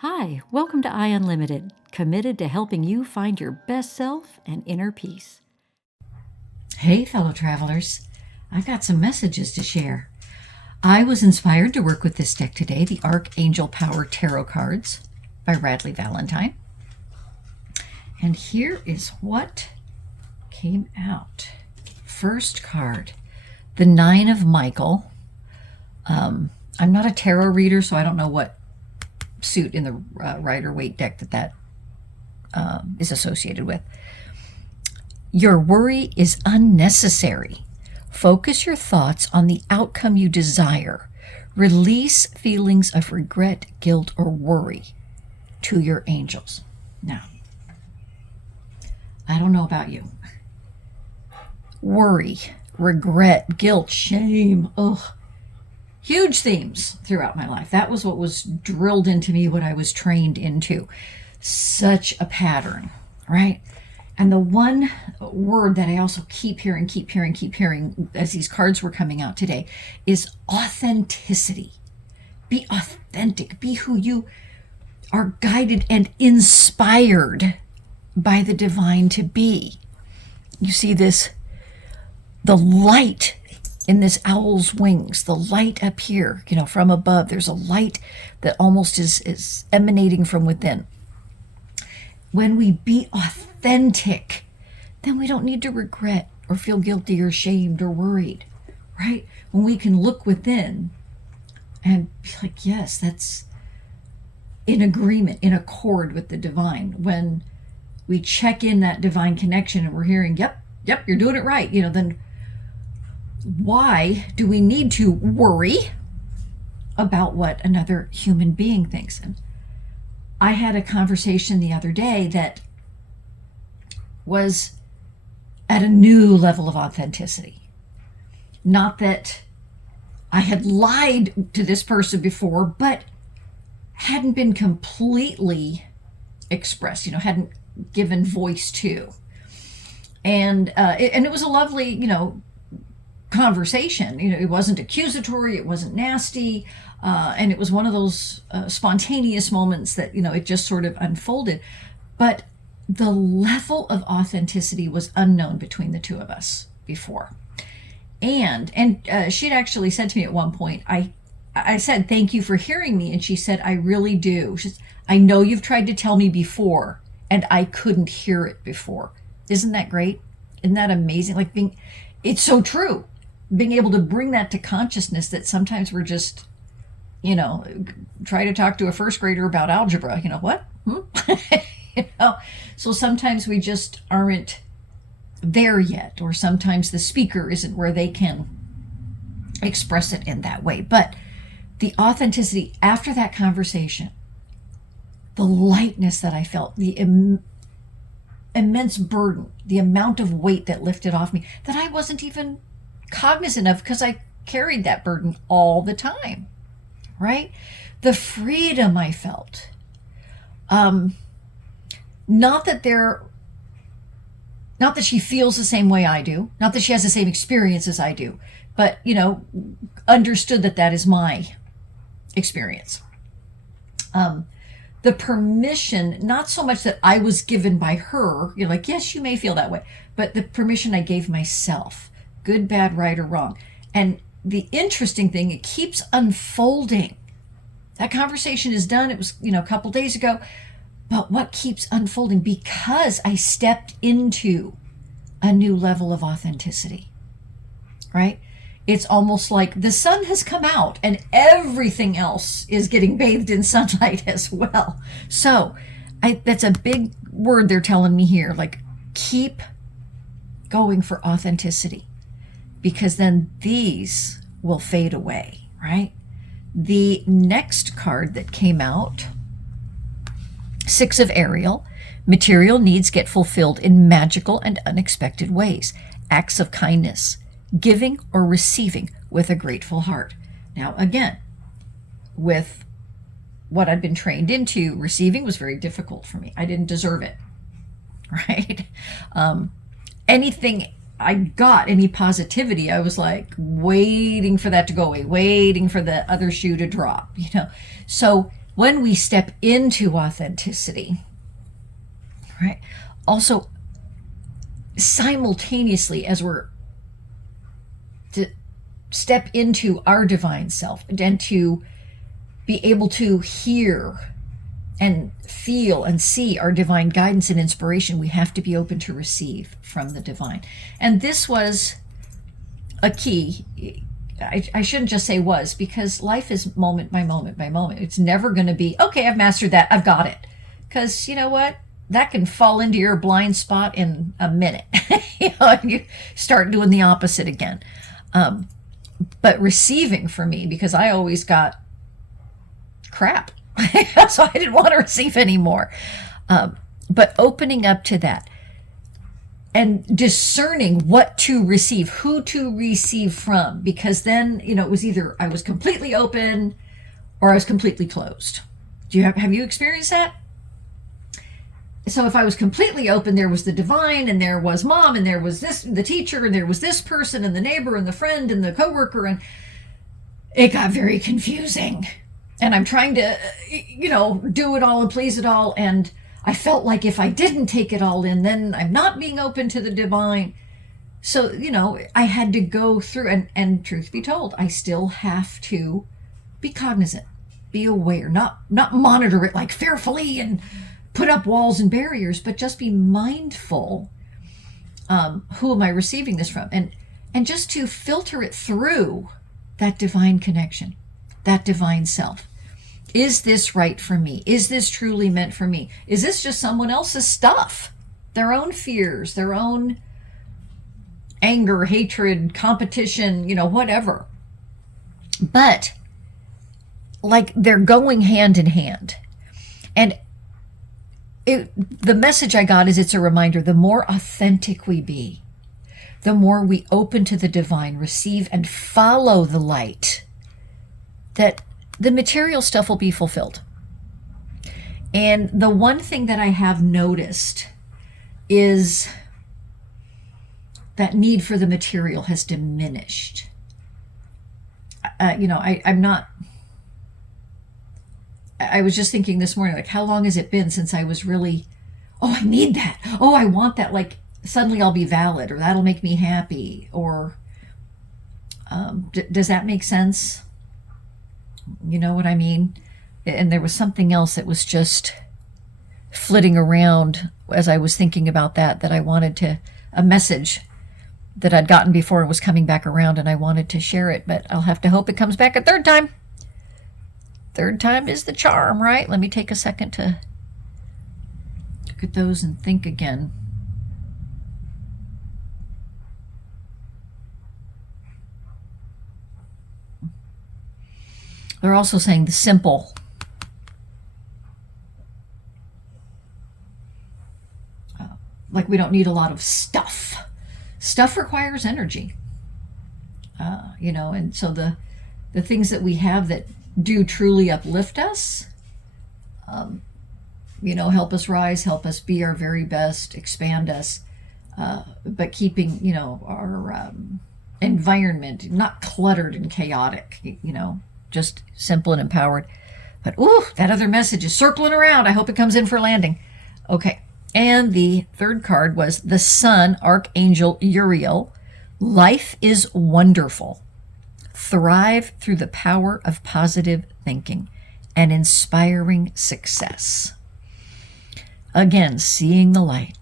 Hi, welcome to I Unlimited, committed to helping you find your best self and inner peace. Hey, fellow travelers, I've got some messages to share. I was inspired to work with this deck today, the Archangel Power Tarot Cards by Radleigh Valentine. And here is what came out. First card, the Nine of Michael. I'm not a tarot reader, so I don't know what suit in the Rider-Waite deck that is associated with. Your worry is unnecessary. Focus your thoughts on the outcome you desire. Release feelings of regret, guilt, or worry to your angels. Now, I don't know about you. Worry, regret, guilt, shame, huge themes throughout my life. That was what was drilled into me, what I was trained into. Such a pattern, right? And the one word that I also keep hearing as these cards were coming out today is authenticity. Be authentic. Be who you are, guided and inspired by the divine to be. You see this, the light in this owl's wings, the light up here, from above. There's a light that almost is emanating from within. When we be authentic, then we don't need to regret or feel guilty or shamed or worried, right? When we can look within and be like, yes, that's in agreement, in accord with the divine. When we check in that divine connection and we're hearing, yep, you're doing it right, then why do we need to worry about what another human being thinks? And I had a conversation the other day that was at a new level of authenticity. Not that I had lied to this person before, but hadn't been completely expressed, hadn't given voice to. And it was a lovely, conversation. It wasn't accusatory, it wasn't nasty, and it was one of those spontaneous moments that it just sort of unfolded. But the level of authenticity was unknown between the two of us before. And she'd actually said to me at one point, I said, thank you for hearing me. And she said, I really do. She said, I know you've tried to tell me before and I couldn't hear it before. Isn't that great? Isn't that amazing? It's so true. Being able to bring that to consciousness, that sometimes we're just, try to talk to a first grader about algebra. What? So sometimes we just aren't there yet, or sometimes the speaker isn't where they can express it in that way. But the authenticity after that conversation, the lightness that I felt, the immense burden, the amount of weight that lifted off me that I wasn't even cognizant of because I carried that burden all the time, right? The freedom I felt. Not that she feels the same way I do, not that she has the same experience as I do, but, understood that is my experience. The permission, not so much that I was given by her, yes, you may feel that way, but the permission I gave myself, good, bad, right, or wrong. And the interesting thing, it keeps unfolding. That conversation is done. It was, a couple days ago. But what keeps unfolding? Because I stepped into a new level of authenticity, right? It's almost like the sun has come out and everything else is getting bathed in sunlight as well. So that's a big word they're telling me here. Keep going for authenticity, because then these will fade away, right? The next card that came out, Six of Ariel. Material needs get fulfilled in magical and unexpected ways. Acts of kindness, giving or receiving with a grateful heart. Now, again, with what I'd been trained into, receiving was very difficult for me. I didn't deserve it, right? Anything I got, any positivity, I was waiting for that to go away, waiting for the other shoe to drop, So when we step into authenticity, right? Also, simultaneously, as we're to step into our divine self and to be able to hear and feel and see our divine guidance and inspiration, we have to be open to receive from the divine. And this was a key. I shouldn't just say was, because life is moment by moment by moment. It's never going to be, okay, I've mastered that, I've got it. Because you know what? That can fall into your blind spot in a minute. You start doing the opposite again. But receiving for me, because I always got crap. So I didn't want to receive anymore. But opening up to that and discerning what to receive, who to receive from, because then, it was either I was completely open or I was completely closed. Have you experienced that? So if I was completely open, there was the divine, and there was mom, and there was the teacher, and there was this person, and the neighbor, and the friend, and the coworker, and it got very confusing. And I'm trying to, do it all and please it all. And I felt like if I didn't take it all in, then I'm not being open to the divine. So, I had to go through, and truth be told, I still have to be cognizant, be aware, not monitor it like fearfully and put up walls and barriers, but just be mindful. Who am I receiving this from? And just to filter it through that divine connection, that divine self. Is this right for me? Is this truly meant for me? Is this just someone else's stuff? Their own fears, their own anger, hatred, competition, whatever. But like they're going hand in hand. And the message I got is, it's a reminder, the more authentic we be, the more we open to the divine, receive and follow the light, that the material stuff will be fulfilled. And the one thing that I have noticed is that need for the material has diminished. I'm not, I was just thinking this morning, like, how long has it been since I was really, I need that. Oh, I want that. Like, suddenly I'll be valid, or that'll make me happy. Or does that make sense? You know what I mean? And there was something else that was just flitting around as I was thinking about that I wanted to, a message that I'd gotten before and was coming back around, and I wanted to share it, but I'll have to hope it comes back a third time. Third time is the charm, right? Let me take a second to look at those and think again. They're also saying the simple. Like we don't need a lot of stuff. Stuff requires energy. And so the things that we have that do truly uplift us, help us rise, help us be our very best, expand us, but keeping, our environment not cluttered and chaotic, just simple and empowered. But that other message is circling around. I hope it comes in for landing. Okay. And the third card was the Sun, Archangel Uriel. Life is wonderful. Thrive through the power of positive thinking and inspiring success. Again, seeing the light.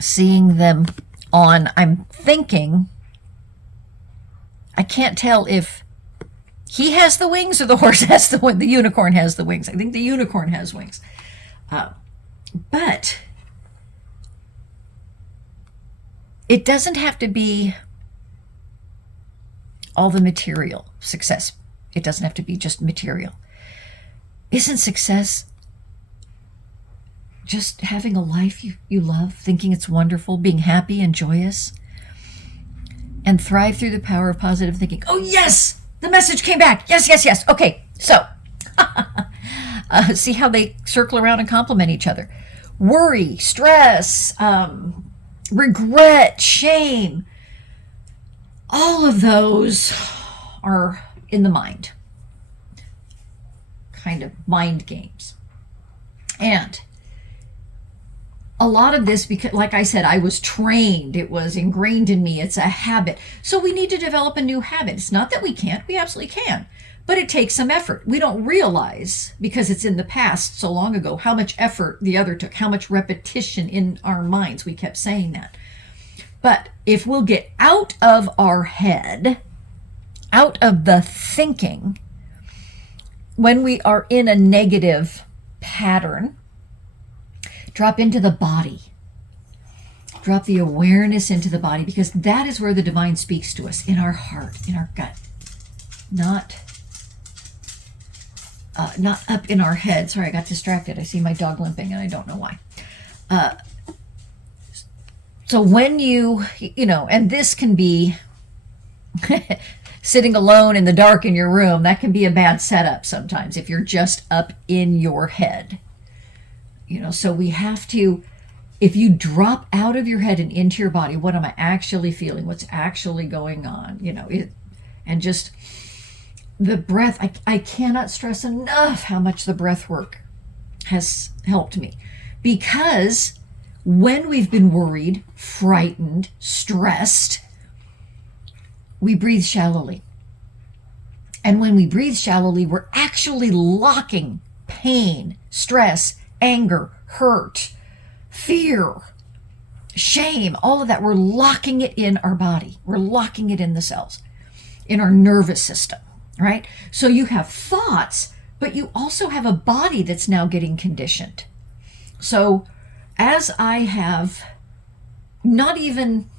Seeing them on, I'm thinking, I can't tell if he has the wings or the horse has the unicorn has the wings. I think the unicorn has wings. But it doesn't have to be all the material success. It doesn't have to be just material. Isn't success just having a life you love, thinking it's wonderful, being happy and joyous, and thrive through the power of positive thinking? Oh, yes! The message came back. Yes, yes, yes. Okay, so see how they circle around and complement each other. Worry, stress, regret, shame, all of those are in the mind. kind of mind games. And a lot of this, because like I said, I was trained, it was ingrained in me, it's a habit. So we need to develop a new habit. It's not that we can't, we absolutely can, but it takes some effort. We don't realize, because it's in the past so long ago, how much effort the other took, how much repetition in our minds. We kept saying that. But if we'll get out of our head, out of the thinking, when we are in a negative pattern, drop into the body. Drop the awareness into the body, because that is where the divine speaks to us, in our heart, in our gut. Not up in our head. Sorry, I got distracted. I see my dog limping and I don't know why. So when you know, and this can be sitting alone in the dark in your room, that can be a bad setup sometimes if you're just up in your head. You know, so we have to, if you drop out of your head and into your body, what am I actually feeling? What's actually going on? You know, and just the breath. I cannot stress enough how much the breath work has helped me, because when we've been worried, frightened, stressed, we breathe shallowly. And when we breathe shallowly, we're actually locking pain, stress, anger, hurt, fear, shame, all of that. We're locking it in our body. We're locking it in the cells, in our nervous system, right? So you have thoughts, but you also have a body that's now getting conditioned. So as I have not even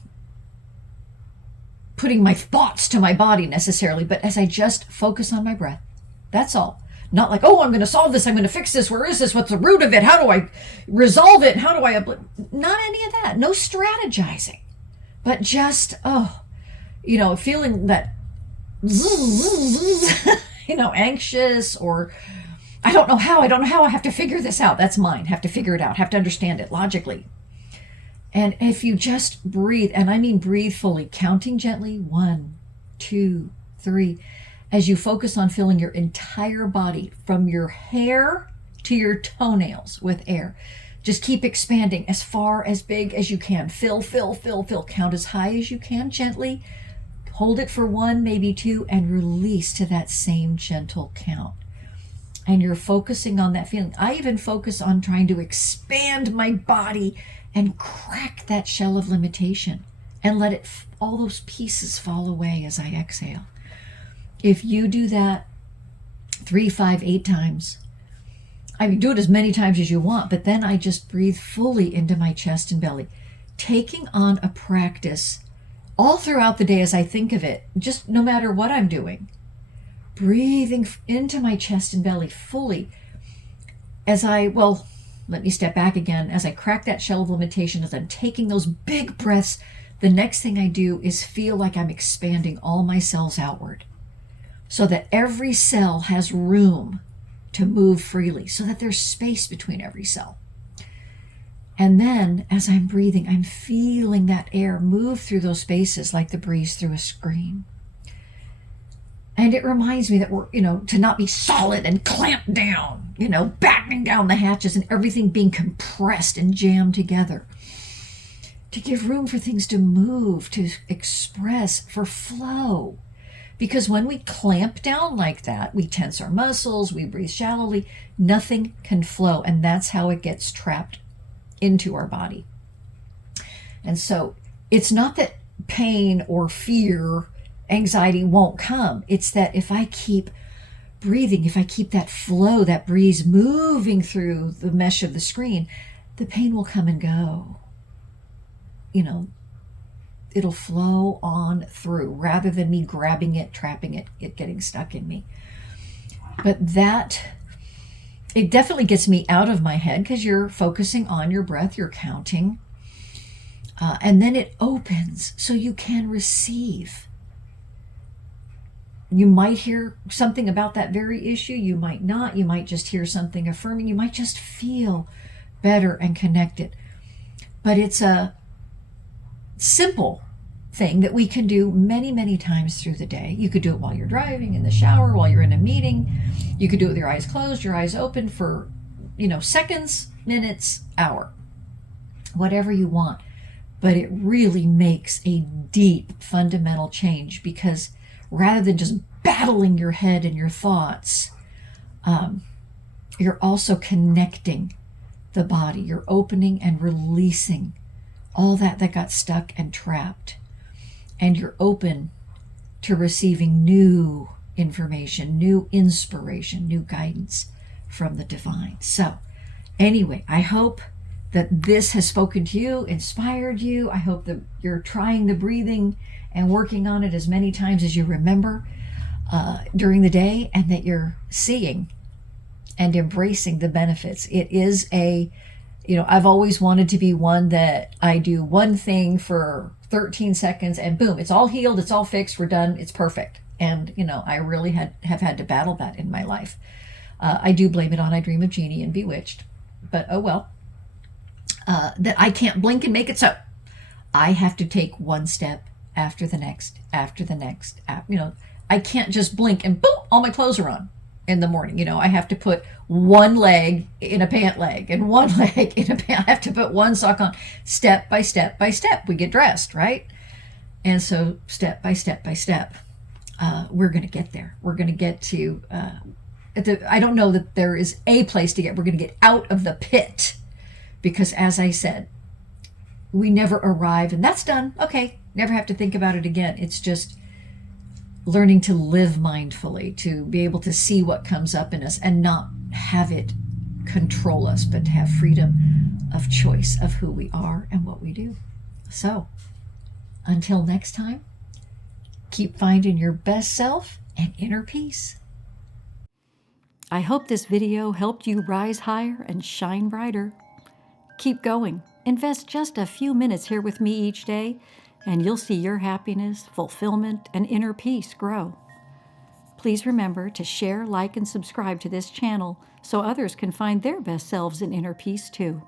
putting my thoughts to my body necessarily, but as I just focus on my breath, that's all. Not like, oh, I'm going to solve this, I'm going to fix this, where is this, what's the root of it, how do I resolve it, how do I, not any of that, no strategizing, but just, feeling that, anxious, or I don't know how, I have to figure this out, that's mine, have to figure it out, have to understand it logically. And if you just breathe, and I mean breathe fully, counting gently, 1, 2, 3, as you focus on filling your entire body from your hair to your toenails with air. Just keep expanding as far, as big as you can. Fill, fill, fill, fill. Count as high as you can gently. Hold it for 1, maybe 2, and release to that same gentle count. And you're focusing on that feeling. I even focus on trying to expand my body and crack that shell of limitation and let it, all those pieces fall away as I exhale. If you do that 3, 5, 8 times, I mean, do it as many times as you want, but then I just breathe fully into my chest and belly, taking on a practice all throughout the day as I think of it, just no matter what I'm doing, breathing into my chest and belly fully as let me step back again. As I crack that shell of limitation, as I'm taking those big breaths, the next thing I do is feel like I'm expanding all my cells outward, so that every cell has room to move freely, so that there's space between every cell. And then as I'm breathing, I'm feeling that air move through those spaces like the breeze through a screen. And it reminds me that we're, to not be solid and clamped down, battening down the hatches and everything being compressed and jammed together. To give room for things to move, to express, for flow. Because when we clamp down like that, we tense our muscles, we breathe shallowly, nothing can flow. And that's how it gets trapped into our body. And so it's not that pain or fear, anxiety won't come. It's that if I keep breathing, if I keep that flow, that breeze moving through the mesh of the screen, the pain will come and go. It'll flow on through rather than me grabbing it, trapping it, it getting stuck in me. But it definitely gets me out of my head, because you're focusing on your breath, you're counting. And then it opens so you can receive. You might hear something about that very issue. You might not. You might just hear something affirming. You might just feel better and connected. But it's a simple thing that we can do many, many times through the day. You could do it while you're driving, in the shower, while you're in a meeting. You could do it with your eyes closed, your eyes open for, seconds, minutes, hour, whatever you want. But it really makes a deep, fundamental change, because rather than just battling your head and your thoughts, you're also connecting the body. You're opening and releasing all that got stuck and trapped. And you're open to receiving new information, new inspiration, new guidance from the divine. So anyway, I hope that this has spoken to you, inspired you. I hope that you're trying the breathing and working on it as many times as you remember during the day, and that you're seeing and embracing the benefits. It is I've always wanted to be one that I do one thing for 13 seconds and boom, it's all healed, it's all fixed, we're done, it's perfect. And, I really have had to battle that in my life. I do blame it on I Dream of Jeannie and Bewitched, but oh well. That I can't blink and make it so. I have to take one step after the next, after the next. I can't just blink and boom, all my clothes are on in the morning. I have to put one leg in a pant leg and one leg in a pant. I have to put one sock on, step by step by step. We get dressed, right? And so step by step by step, we're going to get there. We're going to get to, I don't know that there is a place to get. We're going to get out of the pit, because as I said, we never arrive and that's done. Okay. Never have to think about it again. It's just learning to live mindfully, to be able to see what comes up in us and not have it control us, but to have freedom of choice of who we are and what we do. So until next time, keep finding your best self and inner peace. I hope this video helped you rise higher and shine brighter. Keep going. Invest just a few minutes here with me each day, and you'll see your happiness, fulfillment, and inner peace grow. Please remember to share, like, and subscribe to this channel so others can find their best selves and inner peace too.